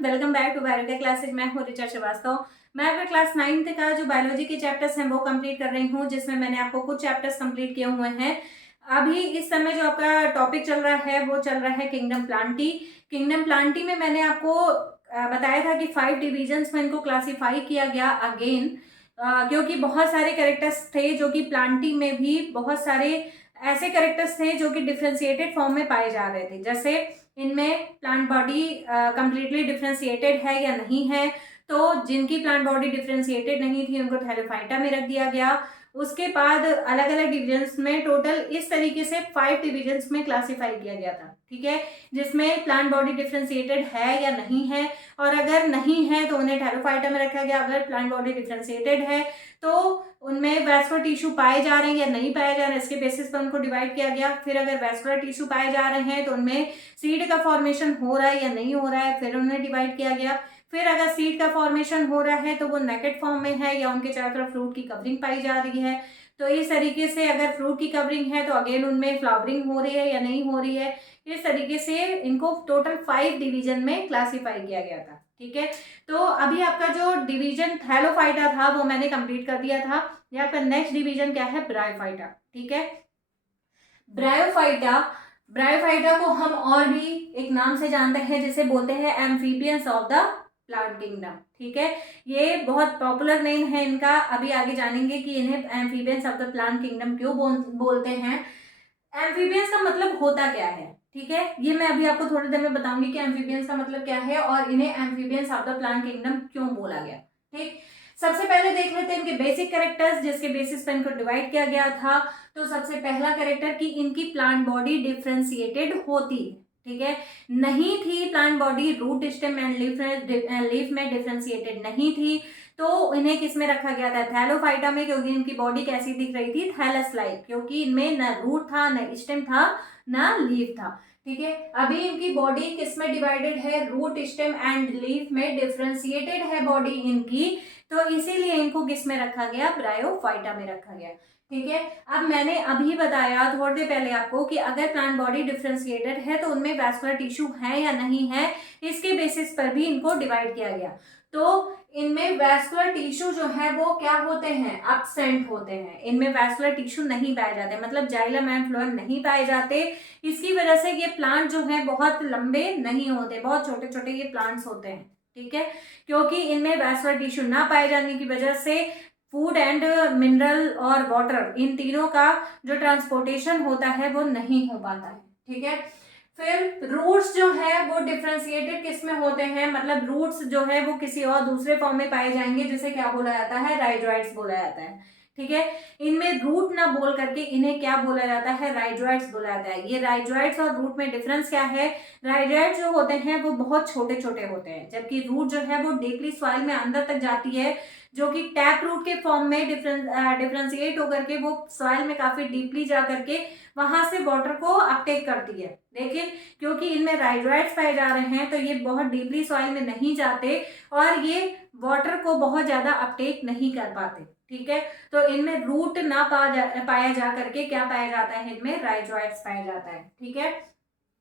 Welcome back to biology classes. मैं हूँ ऋचा श्रीवास्तव। मैं अपने क्लास 9th का जो बायोलॉजी के चैप्टर्स हैं वो कंप्लीट कर रही हूँ, जिसमें मैंने आपको कुछ चैप्टर्स कंप्लीट किए हुए हैं। अभी इस समय जो आपका टॉपिक चल रहा है वो चल रहा है किंगडम प्लांटी। किंगडम प्लांटी में मैंने आपको बताया था कि 5 डिविजन्स में इनको क्लासीफाई किया गया अगेन, क्योंकि बहुत सारे कैरेक्टर्स थे जो कि प्लांटी में भी बहुत सारे ऐसे कैरेक्टर्स थे जो कि डिफ्रेंशिएटेड फॉर्म में पाए जा रहे थे। जैसे इनमें प्लांट बॉडी कंप्लीटली डिफ्रेंशिएटेड है या नहीं है, तो जिनकी प्लांट बॉडी डिफ्रेंशिएटेड नहीं थी उनको थैलोफाइटा में रख दिया गया। उसके बाद अलग अलग डिविजन्स में टोटल इस तरीके से 5 डिविजन्स में क्लासिफाई किया गया था, ठीक है, जिसमें प्लांट बॉडी डिफ्रेंशिएटेड है या नहीं है, और अगर नहीं है तो उन्हें थैलोफाइटा में रखा गया। अगर प्लांट बॉडी डिफ्रेंशिएटेड है तो उनमें वैस्कुलर टिश्यू पाए जा रहे हैं या नहीं पाए जा रहे हैं, इसके बेसिस पर उनको डिवाइड किया गया। फिर अगर वैस्कुलर टिश्यू पाए जा रहे हैं तो उनमें सीड का फॉर्मेशन हो रहा है या नहीं हो रहा है, फिर उन्हें डिवाइड किया गया। फिर अगर सीड का फॉर्मेशन हो रहा है तो वो नेकेड फॉर्म में है या उनके चारों तरफ फ्रूट की कवरिंग पाई जा रही है। तो इस तरीके से अगर फ्रूट की कवरिंग है तो अगेन उनमें फ्लावरिंग हो रही है या नहीं हो रही है। इस तरीके से इनको टोटल 5 डिवीजन में क्लासीफाई किया गया था, ठीक है। तो अभी आपका जो डिवीजन थैलोफाइटा था वो मैंने कंप्लीट कर दिया था। ये आपका नेक्स्ट डिवीजन क्या है? ब्रायोफाइटा, ठीक है। ब्रायोफाइटा, ब्रायोफाइटा को हम और भी एक नाम से जानते हैं जिसे बोलते हैं amphibians of the plant kingdom, ठीक है। ये बहुत पॉपुलर नेम है इनका। अभी आगे जानेंगे कि इन्हें amphibians of the plant kingdom क्यों बोलते हैं। एम्फीबियंस का मतलब होता क्या है, ठीक है, ये मैं अभी आपको थोड़ी देर में बताऊंगी कि एम्फीबियंस का मतलब क्या है और इन्हें amphibians of the plant kingdom क्यों बोला गया, ठीक। सबसे पहले देख लेते हैं इनके बेसिक कैरेक्टर्स जिसके बेसिस पर इनको डिवाइड किया गया था। तो सबसे पहला कैरेक्टर कि इनकी प्लांट बॉडी डिफ्रेंशिएटेड होती है, ठीक है। नहीं थी plant body, root stem and leaf में डिफ्रेंशिएटेड नहीं थी, तो इन्हें किस में रखा गया था? थैलोफाइटा में, क्योंकि इनकी बॉडी कैसी दिख रही थी? थैलस लाइक, क्योंकि इनमें न रूट था, न स्टेम था, न लीफ था, ठीक है। अभी इनकी बॉडी किस में डिवाइडेड है? रूट स्टेम एंड लीफ में डिफ्रेंशिएटेड है बॉडी इनकी, तो इसीलिए इनको किस में रखा गया? ब्रायोफाइटा में रखा गया, ठीक है। अब मैंने अभी बताया थोड़ी देर पहले आपको कि अगर प्लांट बॉडी डिफ्रेंशिएटेड है तो उनमें वैस्कुलर टिश्यू है या नहीं है, इसके बेसिस पर भी इनको डिवाइड किया गया। तो इनमें वैस्कुलर टिश्यू जो है वो क्या होते हैं? एब्सेंट होते हैं। इनमें वैस्कुलर टिश्यू नहीं पाए जाते, मतलब जाइलम एंड फ्लोएम नहीं पाए जाते। इसकी वजह से ये प्लांट जो है बहुत लंबे नहीं होते, बहुत छोटे छोटे ये प्लांट्स होते हैं, ठीक है। क्योंकि इनमें वैस्कुलर टिश्यू ना पाए जाने की वजह से फूड एंड मिनरल और वाटर, इन तीनों का जो ट्रांसपोर्टेशन होता है वो नहीं हो पाता है, ठीक है। फिर रूट्स जो है वो डिफ्रेंशिएटेड किस में होते हैं? मतलब रूट्स जो है वो किसी और दूसरे फॉर्म में पाए जाएंगे, जिसे क्या बोला जाता है? राइजोइड्स बोला जाता है, ठीक है। इनमें रूट ना बोल करके इन्हें क्या बोला जाता है? राइजोइड्स बोला जाता है। ये राइजोइड्स और रूट में डिफरेंस क्या है? राइजोइड्स जो होते हैं वो बहुत छोटे छोटे होते हैं, जबकि रूट जो है वो डीपली सॉइल में अंदर तक जाती है, जो कि टैप रूट के फॉर्म में डिफ्रेंशिएट होकर के वो सॉइल में काफी डीपली जा करके वहां से वाटर को अपटेक करती है। लेकिन क्योंकि इनमें राइजोइड्स पाए जा रहे हैं तो ये बहुत डीपली सॉइल में नहीं जाते और ये वाटर को बहुत ज्यादा अपटेक नहीं कर पाते, ठीक है। तो इनमें रूट ना पाया जा करके क्या पाया जाता है? इनमें राइजोइड्स पाया जाता है, ठीक है।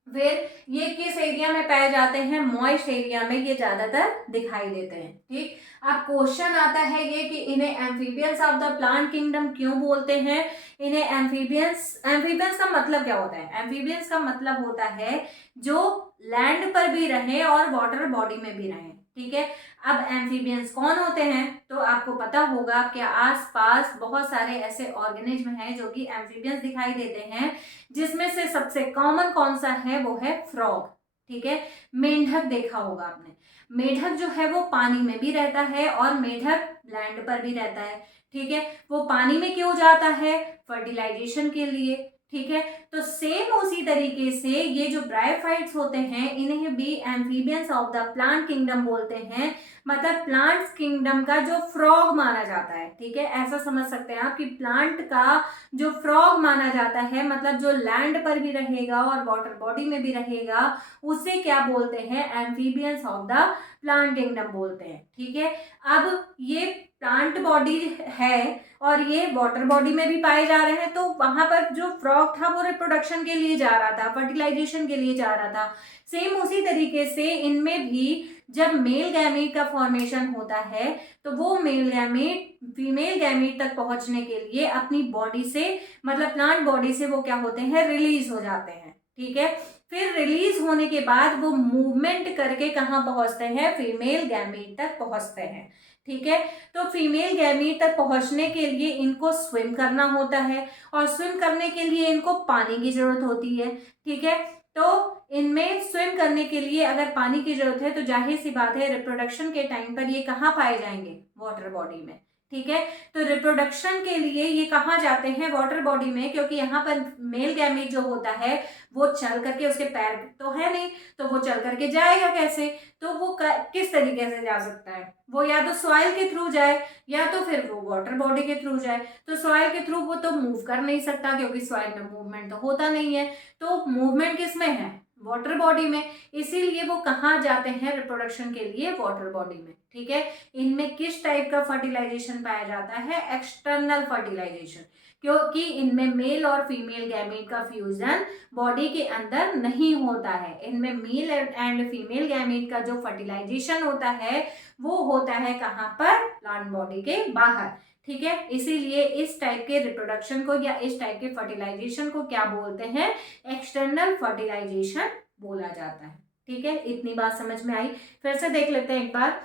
फिर ये किस एरिया में पाए जाते हैं? मॉइस्ट एरिया में ये ज्यादातर दिखाई देते हैं, ठीक। अब क्वेश्चन आता है ये कि इन्हें amphibians of the plant kingdom क्यों बोलते हैं? इन्हें एम्फीबियंस का मतलब क्या होता है? एम्फीबियंस का मतलब होता है जो लैंड पर भी रहे और वाटर बॉडी में भी रहे, ठीक है। अब एम्फीबियंस कौन होते हैं? तो आपको पता होगा आपके आसपास बहुत सारे ऐसे ऑर्गेनिज्म हैं जो कि एम्फीबियंस दिखाई देते हैं, जिसमें से सबसे कॉमन कौन सा है? वो है फ्रॉग, ठीक है। मेंढक देखा होगा आपने। मेंढक जो है वो पानी में भी रहता है और मेंढक लैंड पर भी रहता है, ठीक है। वो पानी में क्यों जाता है? फर्टिलाइजेशन के लिए, ठीक है। तो सेम उसी तरीके से ये जो ब्रायोफाइट्स होते हैं इन्हें भी amphibians of the plant kingdom बोलते हैं। मतलब प्लांट किंगडम का जो फ्रॉग माना जाता है, ठीक है, ऐसा समझ सकते हैं आप कि प्लांट का जो फ्रॉग माना जाता है, मतलब जो लैंड पर भी रहेगा और वाटर बॉडी में भी रहेगा, उसे क्या बोलते हैं? Amphibians of the plant kingdom बोलते हैं, ठीक है। अब ये प्लांट बॉडी है और ये वाटर बॉडी में भी पाए जा रहे हैं। तो वहां पर जो फ्रॉग था वो रिप्रोडक्शन के लिए जा रहा था, फर्टिलाइजेशन के लिए जा रहा था। सेम उसी तरीके से इनमें भी जब मेल गैमीट का फॉर्मेशन होता है तो वो मेल गैमीट फीमेल गैमीट तक पहुंचने के लिए अपनी बॉडी से, मतलब प्लांट बॉडी से वो क्या होते हैं, रिलीज हो जाते हैं। ठीक है, फिर रिलीज होने के बाद वो मूवमेंट करके कहाँ पहुंचते हैं, फीमेल गैमीट तक पहुंचते हैं। ठीक है, तो फीमेल गैमीट तक पहुंचने के लिए इनको स्विम करना होता है, और स्विम करने के लिए इनको पानी की जरूरत होती है। ठीक है, तो इनमें स्विम करने के लिए अगर पानी की जरूरत है तो जाहिर सी बात है रिप्रोडक्शन के टाइम पर ये कहाँ पाए जाएंगे, वाटर बॉडी में। ठीक है, तो रिप्रोडक्शन के लिए ये कहाँ जाते हैं, वाटर बॉडी में, क्योंकि यहाँ पर मेल गैमीट जो होता है वो चल करके, उसके पैर तो है नहीं तो वो चल करके जाएगा कैसे, तो वो किस तरीके से जा सकता है, वो या तो सॉइल के थ्रू जाए या तो फिर वो वाटर बॉडी के थ्रू जाए। तो सॉइल के थ्रू वो तो मूव कर नहीं सकता क्योंकि सॉइल में मूवमेंट तो होता नहीं है, तो मूवमेंट किस में है, वाटर बॉडी में, इसीलिए वो कहाँ जाते हैं रिप्रोडक्शन के लिए, वाटर बॉडी में। ठीक है, इनमें किस टाइप का फर्टिलाइजेशन पाया जाता है, एक्सटर्नल फर्टिलाइजेशन, क्योंकि इनमें मेल और फीमेल गैमीट का फ्यूजन बॉडी के अंदर नहीं होता है। इनमें मेल एंड फीमेल गैमीट का जो फर्टिलाइजेशन होता है वो होता है कहाँ पर, प्लांट बॉडी के बाहर। ठीक है, इसीलिए इस टाइप के रिप्रोडक्शन को या इस टाइप के फर्टिलाइजेशन को क्या बोलते हैं, एक्सटर्नल फर्टिलाइजेशन बोला जाता है। ठीक है, इतनी बात समझ में आई। फिर से देख लेते हैं एक बार।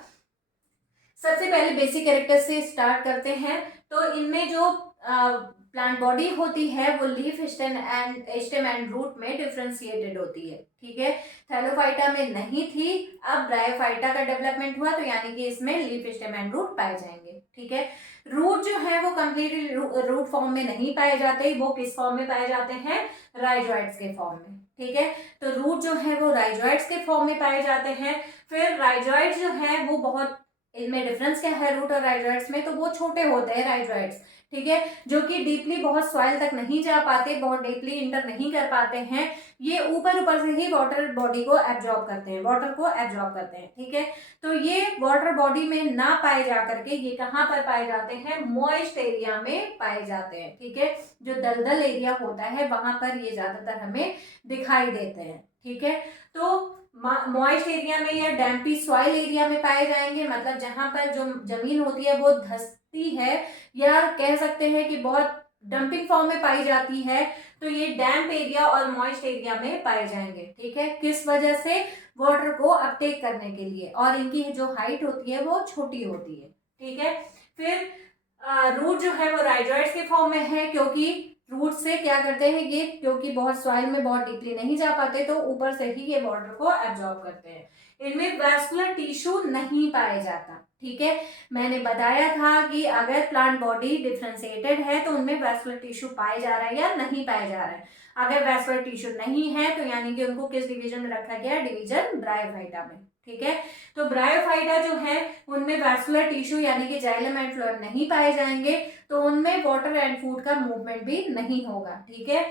सबसे पहले बेसिक कैरेक्टर से स्टार्ट करते हैं। तो इनमें जो प्लांट बॉडी होती है वो लीफ, स्टेम एंड रूट में डिफ्रेंशिएटेड होती है। ठीक है, थैलोफाइटा में नहीं थी, अब ब्रायोफाइटा का डेवलपमेंट हुआ तो यानी कि इसमें लीफ, स्टेम एंड रूट पाए जाएंगे। ठीक है, रूट जो है वो कंप्लीटली रूट फॉर्म में नहीं पाए जाते, वो किस फॉर्म में पाए जाते हैं, राइजोइड्स के फॉर्म में। ठीक है, तो रूट जो है वो राइजोइड्स के फॉर्म में पाए जाते हैं। फिर राइजोइड्स जो है वो बहुत, इनमें डिफरेंस क्या है रूट और राइजोइड्स में, तो वो छोटे होते हैं राइजोइड्स। ठीक है, जो कि डीपली बहुत सॉइल तक नहीं जा पाते, बहुत डीपली इंटर नहीं कर पाते हैं, ये ऊपर ऊपर से ही वाटर बॉडी को एब्जॉर्ब करते हैं, वाटर को एब्जॉर्ब करते हैं। ठीक है, तो ये वाटर बॉडी में ना पाए जा करके ये कहाँ पर पाए जाते हैं, मॉइस्ट एरिया में पाए जाते हैं। ठीक है, जो दलदल एरिया होता है वहां पर ये ज्यादातर हमें दिखाई देते हैं। ठीक है, तो मॉइस्ट एरिया में या डैम्पी सॉइल एरिया में पाए जाएंगे, मतलब जहां पर जो जमीन होती है वो धंसती है या कह सकते हैं कि बहुत डंपिंग फॉर्म में पाई जाती है, तो ये डैम्प एरिया और मॉइस्ट एरिया में पाए जाएंगे। ठीक है, किस वजह से, वाटर को अपटेक करने के लिए, और इनकी जो हाइट होती है वो छोटी होती है। ठीक है, फिर रूट जो है वो राइजोइड्स के फॉर्म में है, क्योंकि रूट से क्या करते हैं ये, क्योंकि बहुत सॉइल में बहुत डीपली नहीं जा पाते तो ऊपर से ही ये वाटर को एब्जॉर्ब करते हैं। इनमें वैस्कुलर टिश्यू नहीं पाया जाता। ठीक है, मैंने बताया था कि अगर प्लांट बॉडी डिफ्रेंशिएटेड है तो उनमें वैस्कुलर टिश्यू पाया जा रहा है या नहीं पाया जा रहा है। अगर वैस्कुलर टिश्यू नहीं है तो यानी कि उनको किस डिवीजन में रखा गया, डिवीजन ब्रायोफाइटा में। ठीक है, तो ब्रायोफाइटा जो है उनमें वैस्कुलर टिश्यू यानी कि जाइलम एंड फ्लोएम नहीं पाए जाएंगे, तो उनमें वाटर एंड फूड का मूवमेंट भी नहीं होगा। ठीक है,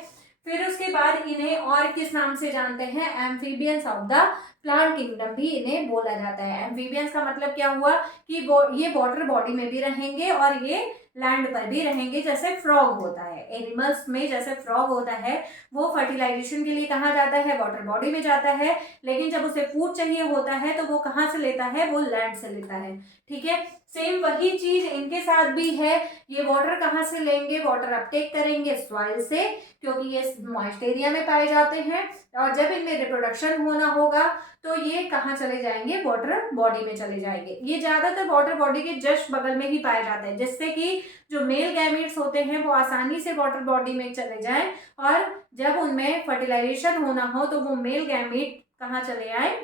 फिर उसके बाद इन्हें और किस नाम से जानते हैं, amphibians of the plant kingdom भी इन्हें बोला जाता है। एम्फीबियंस का मतलब क्या हुआ कि ये वाटर बॉडी में भी रहेंगे और ये लैंड पर भी रहेंगे, जैसे फ्रॉग होता है। एनिमल्स में जैसे फ्रॉग होता है वो फर्टिलाइजेशन के लिए कहाँ जाता है, वाटर बॉडी में जाता है, लेकिन जब उसे फूड चाहिए होता है तो वो कहाँ से लेता है, वो लैंड से लेता है। ठीक है, सेम वही चीज इनके साथ भी है। ये वाटर कहाँ से लेंगे, वाटर अपटेक करेंगे सॉइल से, क्योंकि ये मॉइस्ट एरिया में पाए जाते हैं, और जब इनमें रिप्रोडक्शन होना होगा तो ये कहाँ चले जाएंगे, वाटर बॉडी में चले जाएंगे। ये ज्यादातर वाटर बॉडी के जस्ट बगल में ही पाया जाता है, जिससे कि जो मेल गैमीट्स होते हैं वो आसानी से वाटर बॉडी में चले जाएं, और जब उनमें फर्टिलाइजेशन होना हो तो वो मेल गैमीट कहाँ चले आए,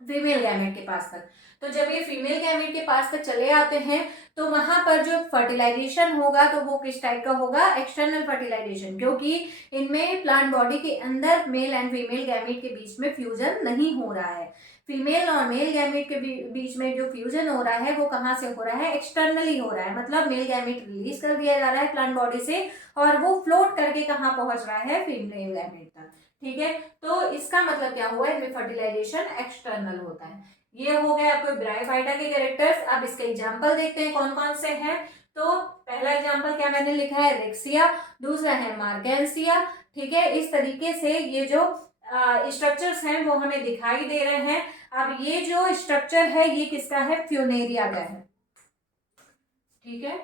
फीमेल गैमेट के पास तक। तो जब ये फीमेल गैमेट के पास तक चले आते हैं तो वहां पर जो फर्टिलाइजेशन होगा तो वो किस टाइप का होगा, एक्सटर्नल फर्टिलाइजेशन, क्योंकि इनमें प्लांट बॉडी के अंदर मेल एंड फीमेल गैमेट के बीच में फ्यूजन नहीं हो रहा है। फीमेल और मेल गैमेट के बीच में जो फ्यूजन हो रहा है वो कहाँ से हो रहा है, एक्सटर्नली हो रहा है, मतलब मेल गैमेट रिलीज कर दिया जा रहा है प्लांट बॉडी से और वो फ्लोट करके कहाँ पहुंच रहा है, फीमेल गैमेट तक। ठीक है, तो इसका मतलब क्या हुआ, इसमें फर्टिलाइजेशन एक्सटर्नल होता है। ये हो गए आपको ब्रायोफाइटा के कैरेक्टर्स। अब इसके एग्जांपल देखते हैं कौन कौन से हैं। तो पहला एग्जाम्पल क्या मैंने लिखा है, रिक्सिया, दूसरा है मार्गेंसिया। ठीक है, इस तरीके से ये जो स्ट्रक्चर्स हैं वो हमें दिखाई दे रहे हैं। अब ये जो स्ट्रक्चर है ये किसका है, फ्यूनेरिया का है। ठीक है,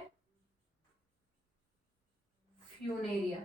फ्यूनेरिया,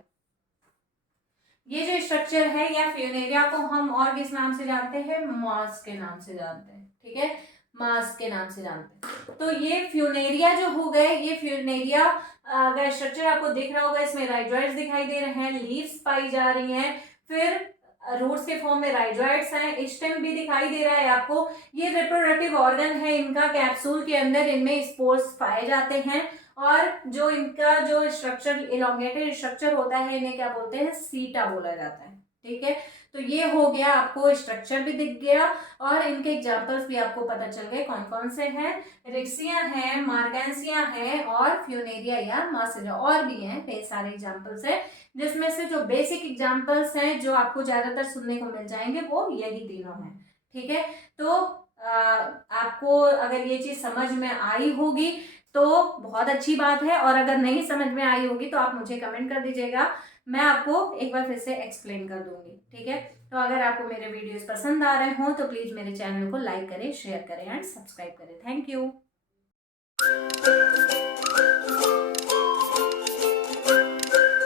ये जो स्ट्रक्चर है या फ्यूनेरिया को हम और किस नाम से जानते हैं, मास के नाम से जानते हैं। ठीक है, मास के नाम से जानते हैं। तो ये फ्यूनेरिया जो हो गए, ये फ्यूनेरिया का स्ट्रक्चर आपको दिख रहा होगा, इसमें राइजोइड्स दिखाई दे रहे हैं, लीव्स पाई जा रही हैं, फिर रूट्स के फॉर्म में राइजोइड्स हैं, स्टेम भी दिखाई दे रहा है आपको। ये रिप्रोडक्टिव ऑर्गन है इनका, कैप्सूल के अंदर इनमें स्पोर्स पाए जाते हैं, और जो इनका जो स्ट्रक्चर इलोंगेटेड स्ट्रक्चर होता है इन्हें क्या बोलते हैं, सीटा बोला जाता है। ठीक है, तो ये हो गया, आपको स्ट्रक्चर भी दिख गया और इनके एग्जांपल्स भी आपको पता चल गए कौन कौन से हैं, रिक्सिया है, मार्गेंसिया है और फ्यूनेरिया या मासिया, और भी हैं कई सारे एग्जांपल्स हैं, जिसमें से जो बेसिक एग्जांपल्स हैं जो आपको ज्यादातर सुनने को मिल जाएंगे वो यही तीनों हैं। ठीक है, तो आपको अगर ये चीज समझ में आई होगी तो बहुत अच्छी बात है, और अगर नहीं समझ में आई होगी तो आप मुझे कमेंट कर दीजिएगा, मैं आपको एक बार फिर से एक्सप्लेन कर दूंगी। ठीक है, तो अगर आपको मेरे वीडियोस पसंद आ रहे हो तो प्लीज मेरे चैनल को लाइक करें, शेयर करें एंड सब्सक्राइब करें। Thank you.